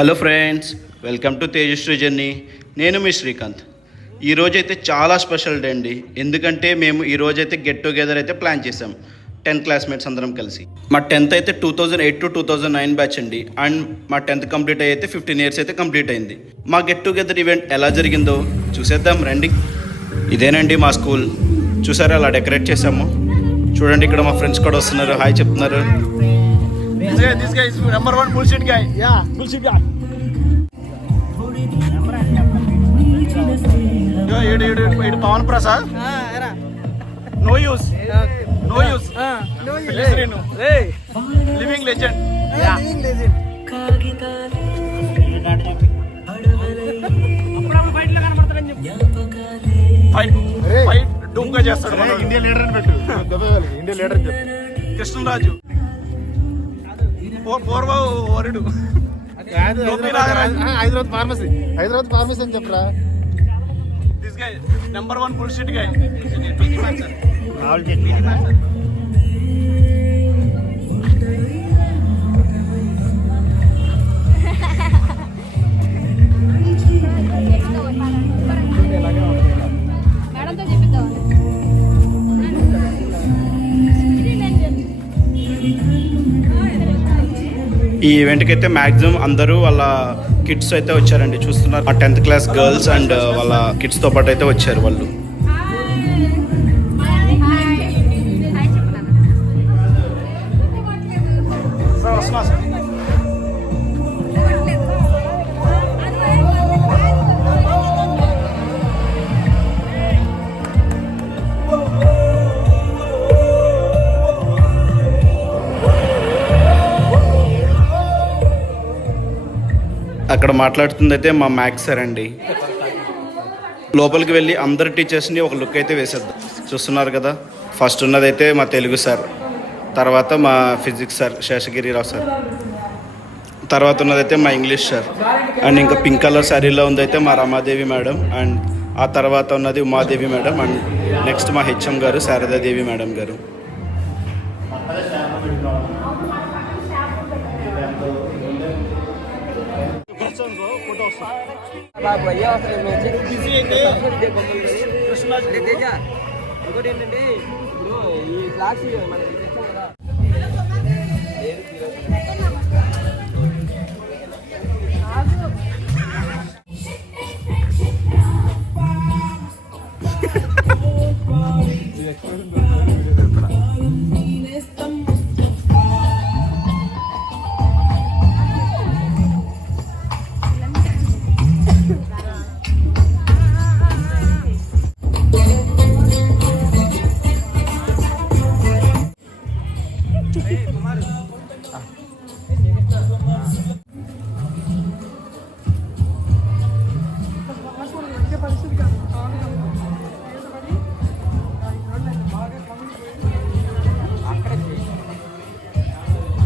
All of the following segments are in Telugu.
Hello friends, welcome to Tejashree journey. నేను మీ శ్రీకాంత్. ఈరోజైతే చాలా స్పెషల్ డే అండి. ఎందుకంటే మేము ఈరోజైతే గెట్ టుగెదర్ అయితే ప్లాన్ చేసాం 10th క్లాస్మేట్స్ అందరం కలిసి. మా 10th అయితే 2008 to 2009 బ్యాచ్ అండి. అండ్ మా 10th కంప్లీట్ అయితే 15 years అయితే కంప్లీట్ అయింది. మా గెట్ టుగెదర్ ఈవెంట్ ఎలా జరిగిందో చూసేద్దాం రండి. ఇదేనండి మా స్కూల్. చూసారా అలా డెకరేట్ చేసాము. చూడండి, ఇక్కడ మా ఫ్రెండ్స్ కూడా వస్తున్నారు, హాయ్ చెప్తున్నారు. This guy is number one bullshit guy. Yeah, bullshit guy. Yo, Pawan Prasad. No use. No use. No use. Hey, living legend. Yeah, living legend. Fight. Dunga చేస్తాడు. ఇండియా లీడర్ అని పెట్టు. ఇండియా లీడర్ అని చెప్పు. కృష్ణరాజు. హైదరాబాద్ ఫార్మసీ అని చెప్పరా. This guy number one bullshit గై. ఈ ఈవెంట్కి అయితే మ్యాక్సిమం అందరూ వాళ్ళ కిడ్స్ అయితే వచ్చారండి. చూస్తున్నారు, ఆ 10th క్లాస్ గర్ల్స్ అండ్ వాళ్ళ కిడ్స్తో పాటు అయితే వచ్చారు వాళ్ళు. అక్కడ మాట్లాడుతుంది అయితే మా మ్యాథ్స్ సార్ అండి. లోపలికి వెళ్ళి అందరు టీచర్స్ని ఒక లుక్ అయితే వేసేద్దాం. చూస్తున్నారు కదా, ఫస్ట్ ఉన్నదైతే మా తెలుగు సార్, తర్వాత మా ఫిజిక్స్ సార్ శేషగిరిరావు సార్, తర్వాత ఉన్నదైతే మా ఇంగ్లీష్ సార్, అండ్ ఇంకా పింక్ కలర్ శారీలో ఉందైతే మా రమాదేవి మేడం, అండ్ ఆ తర్వాత ఉన్నది ఉమాదేవి మేడం, అండ్ నెక్స్ట్ మా హెచ్ఎం గారు శారదాదేవి మేడం గారు. ఇంకోటి ఏంటంటే ఇప్పుడు ఈ క్లాస్ మనకి తెచ్చాం కదా.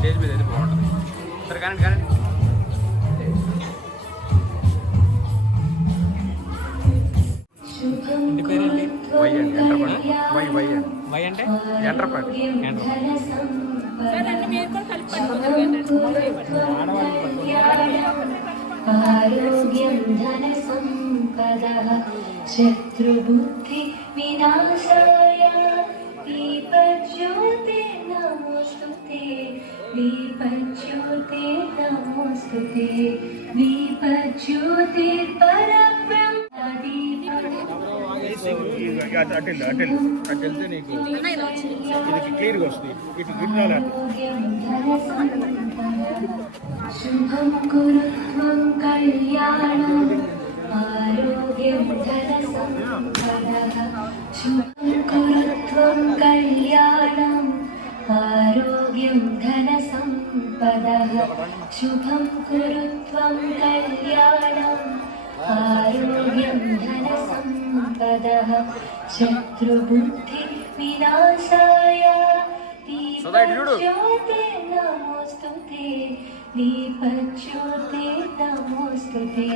స్టేజ్ మీద అయితే బాగుంటుంది. సరే కానీ ఇంటి పేరేంటి? వై అండి, ఎంటర్ప్రైజ్. వై అంటే ఎంటర్ప్రైజ్. ఆరోగ్యం ధన సంపదః శత్రుబుద్ధి వినాశాయ దీపజ్యోతి నమోస్తుతే దీపజ్యోతి నమోస్తుతే దీపజ్యోతి పరబ్రహ్మ అటెళ్తే నీకు ఇది క్లియర్గా వస్తుంది. ఇటు గిట్టాలి. శుభం కురుత్వం కళ్యాణం ఆరోగ్యం ధన సంపదః శుభం కురుత్వం కళ్యాణం ఆరోగ్యం ధన సంపదః శుభం కురుత్వం కళ్యాణం ఆరోగ్యం ధన సంపదః శత్రుబుద్ధి వినాశాయ దీపజ్యోతి నమోస్తుతే దీపజ్యోతి నమోస్తుతే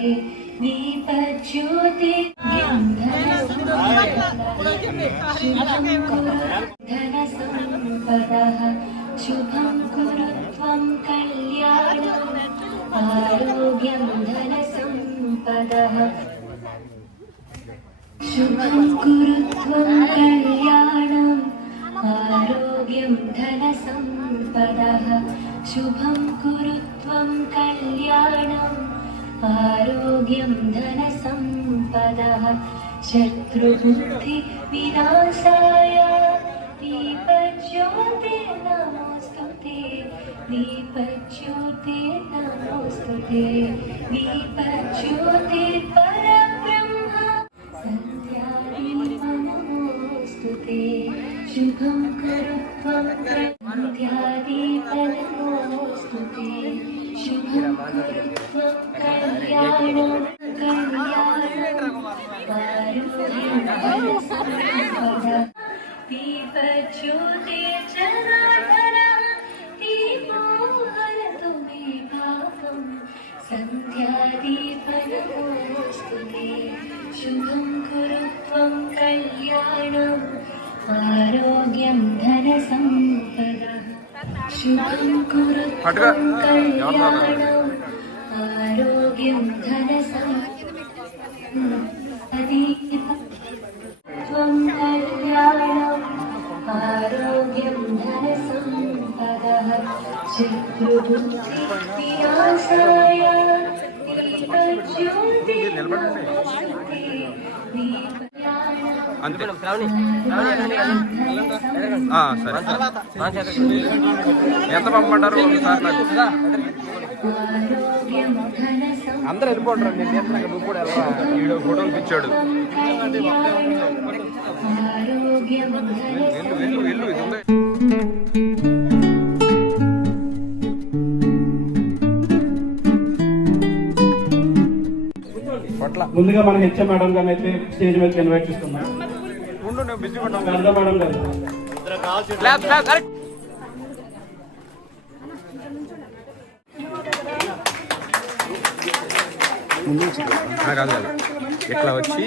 దీపజ్యోతి ధన సంపదః శుభం కురు త్వం కళ్యాణం ఆరోగ్యం आरोग्यं धनसम्पदः शुभं कुरु त्वं कल्याणम् आरोग्यं धनसम्पदः शुभं कुरु त्वं कल्याणम् आरोग्यं धनसम्पदः शत्रुबुद्धिविनाशाय दीपज्योते नमोस्तुते दीपज्योते नमोस्तुते दीपज्योते परब्रह्म सन्ध्यादीप नमोस्तुते शुभं कुरु त्वं सन्ध्यादीप नमोस्तुते शुभं कुरु त्वं कल्याणं दीपज्योते जनार्दन दीपो हरतु मे भावं सन्ध्यादीप नमोस्तुते शुभं कुरु त्वं कल्याणम् आरोग्यं धनसम्पदः शुभं कुरु त्वं कल्याणम् आरोग्यं त्वं कल्याणम् आरोग्यं धनसम्पदः शत्रुबुद्धिविनाशाय दीपज्योते नमोस्तुते అంతే సరే ఎంత పంపమంటారు ఒకసారి నాకు అందరూ వెళ్ళిపోండి నువ్వు కూడా వెళ్ళరా వీడియో ఫోటోలు పిచ్చాడు వెళ్ళు వెళ్ళు ఇది ఉంది ముందుగా మన హెచ్ఎం మేడం గారిని అయితే స్టేజ్ మీద ఇన్వైట్ చేస్తున్నాం. గంగా మేడం గారు ఇట్లా వచ్చి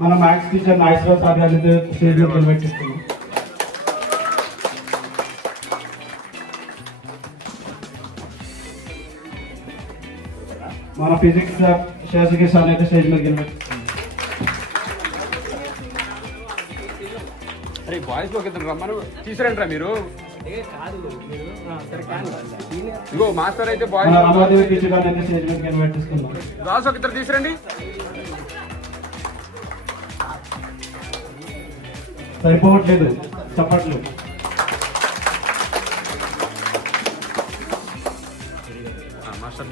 మన మ్యాథ్స్ టీచర్ నాగేశ్వరరావు సార్ గారిని అయితే స్టేజ్ మీద ఇన్వైట్ చేస్తున్నాం. మన ఫిజిక్స్ శాస్త్రి సార్ అయితే స్టేజ్ మీద ఇన్వైట్ చేస్తున్నాం. అరే బాయ్స్ లోకి ఇద్దరు రమ్మను తీసుకురండి రా మీరు ఇగో మాస్టర్ అయితే బాయ్స్ మన రమాదేవి టీచర్ గారిని అయితే స్టేజ్ మీద ఇన్వైట్ చేస్తున్నాం. రాసు ఒక ఇద్దరు తీసుకురండి సరిపోవట్లేదు చప్పట్లు. మాస్టర్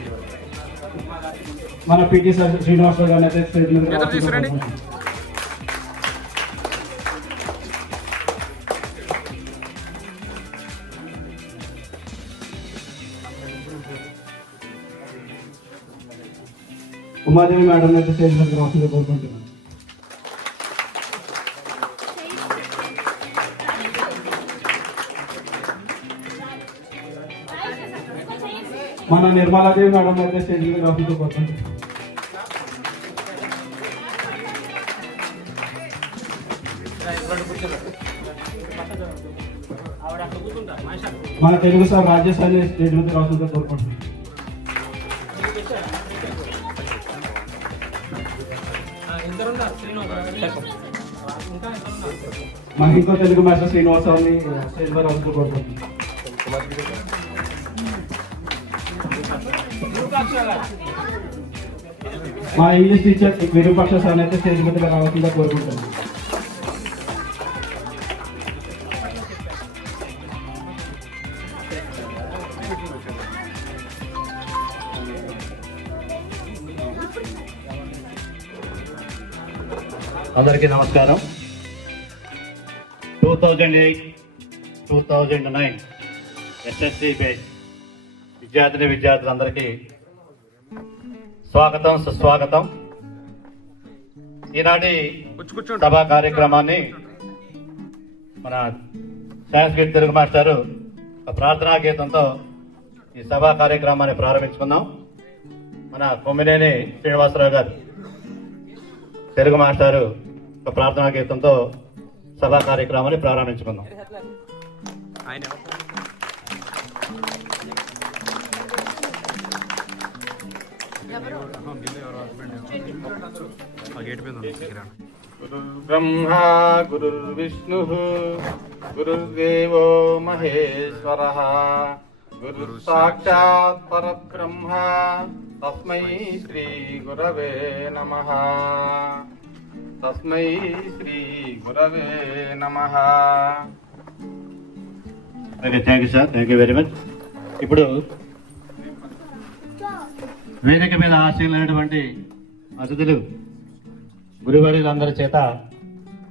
మన పిటి సార్ శ్రీనివాసరావు గారిని అయితే స్టేజ్ మీద ఇద్దరు తీసుకురండి ఉమాదేవి మేడం అయితే స్టేజ్ మీద రావాల్సిందిగా కోరుకుంటున్నాను. మన నిర్మలాదేవి మేడం అయితే స్టేజ్ మీద రావాల్సిందిగా కోరుకుంటున్నాను. మన తెలుగు సార్ రాజేష్ అని స్టేజ్ మీద రావాల్సిందిగా కోరుకుంటున్నాను. మన ఇంకో తెలుగు మాస్టర్ శ్రీనివాసరావుని స్టేజ్ మీద రావాల్సిందిగా కోరుకుంటున్నాను. మా ఇంగ్లీష్ టీచర్ విరూపాక్ష సార్ అయితే స్టేజ్ మీద రావాల్సిందిగా కోరుకుంటున్నాను. అందరికీ నమస్కారం. 2008-2009 ఎస్ఎస్సి బేస్ విద్యార్థులందరికీ స్వాగతం సుస్వాగతం. ఈనాటి సభా కార్యక్రమాన్ని మన సంస్కృత తెలుగు మాస్టారు ప్రార్థనా గీతంతో ఈ సభా కార్యక్రమాన్ని ప్రారంభించుకుందాం. మన కొమ్మినేని శ్రీనివాసరావు గారు తెలుగు మాస్టారు ప్రార్థనా గీతంతో సభా కార్యక్రమాన్ని ప్రారంభించుకుందాం. గురుర్బ్రహ్మా గురుర్విష్ణుః గురుర్దేవో మహేశ్వరः గురుర్ సాక్షాత్ పరబ్రహ్మ తస్మై శ్రీ గురవే నమః తస్మై శ్రీ గురవే నమః. Okay, thank you sir, thank you very much. ఇప్పుడు వేదిక మీద ఆశీనులైనటువంటి అతిథులు గురువర్యులందరి చేత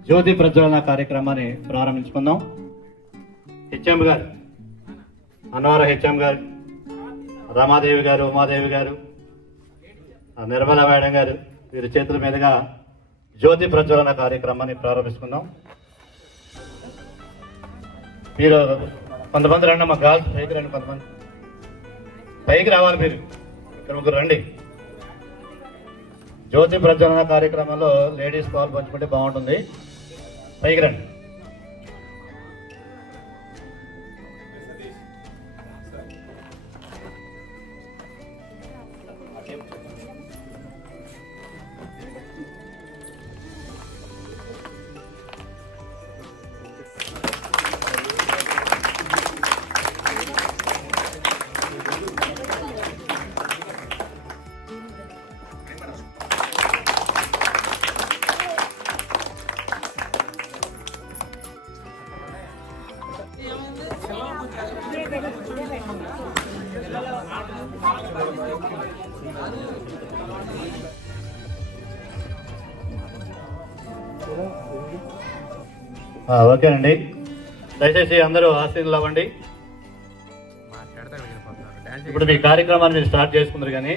జ్యోతి ప్రజ్వలన కార్యక్రమాన్ని ప్రారంభించుకుందాం. హెచ్ఎం గారు, అన్నవరం హెచ్ఎం గారు, రమాదేవి గారు, ఉమాదేవి గారు, నిర్మల మేడం గారు, వీరి చేతుల మీదుగా జ్యోతి ప్రజ్వలన కార్యక్రమాన్ని ప్రారంభించుకుందాం. మీరు కొంతమంది రండి, మా గర్ల్స్ పైకి రండి, కొంతమంది పైకి రావాలి. మీరు ఇక్కడ ముగ్గురు రండి. జ్యోతి ప్రజ్వలన కార్యక్రమంలో లేడీస్ పాలు పంచుకుంటే బాగుంటుంది. పైకి రండి. ఓకేనండి, దయచేసి అందరూ ఆశీర్వాదాలు అవ్వండి. ఇప్పుడు మీ కార్యక్రమాన్ని మీరు స్టార్ట్ చేసుకున్నారు, కానీ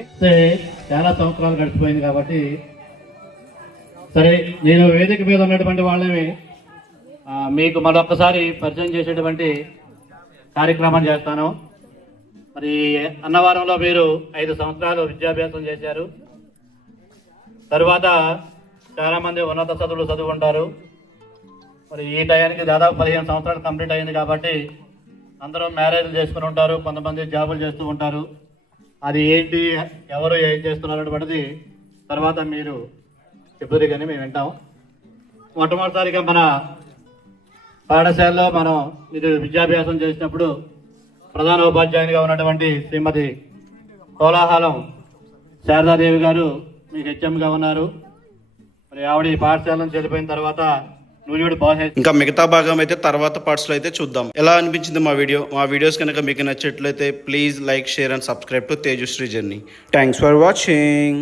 చాలా సంవత్సరాలు గడిచిపోయింది కాబట్టి సరే, నేను వేదిక మీద ఉన్నటువంటి వాళ్ళని మీకు మరొకసారి పరిచయం చేసేటువంటి కార్యక్రమాన్ని చేస్తాను. మరి అన్నవరంలో మీరు 5 సంవత్సరాలు విద్యాభ్యాసం చేశారు. తరువాత చాలామంది ఉన్నత చదువులు చదువుకుంటారు. మరి ఈ టయానికి దాదాపు 15 సంవత్సరాలు కంప్లీట్ అయింది కాబట్టి అందరూ మ్యారేజ్లు చేసుకుని ఉంటారు, కొంతమంది జాబులు చేస్తూ ఉంటారు. అది ఏంటి, ఎవరు ఏం చేస్తున్నారు అనేటువంటిది తర్వాత మీరు చెబుతారు, కానీ మేము వింటాం. మొట్టమొదటిసారిగా మన పాఠశాలలో మనం మీరు విద్యాభ్యాసం చేసినప్పుడు ప్రధాన ఉపాధ్యాయునిగా ఉన్నటువంటి శ్రీమతి కోలాహలం శారదాదేవి గారు మీకు హెచ్ఎంగా ఉన్నారు. మరి ఆవిడ ఈ పాఠశాల నుంచి వెళ్ళిపోయిన తర్వాత ఇంకా మిగతా భాగం అయితే తర్వాత పార్ట్స్లో అయితే చూద్దాం. ఎలా అనిపించింది మా వీడియోస్ కనుక మీకు నచ్చట్లయితే please like, share and subscribe to Tejashree journey. Thanks for watching.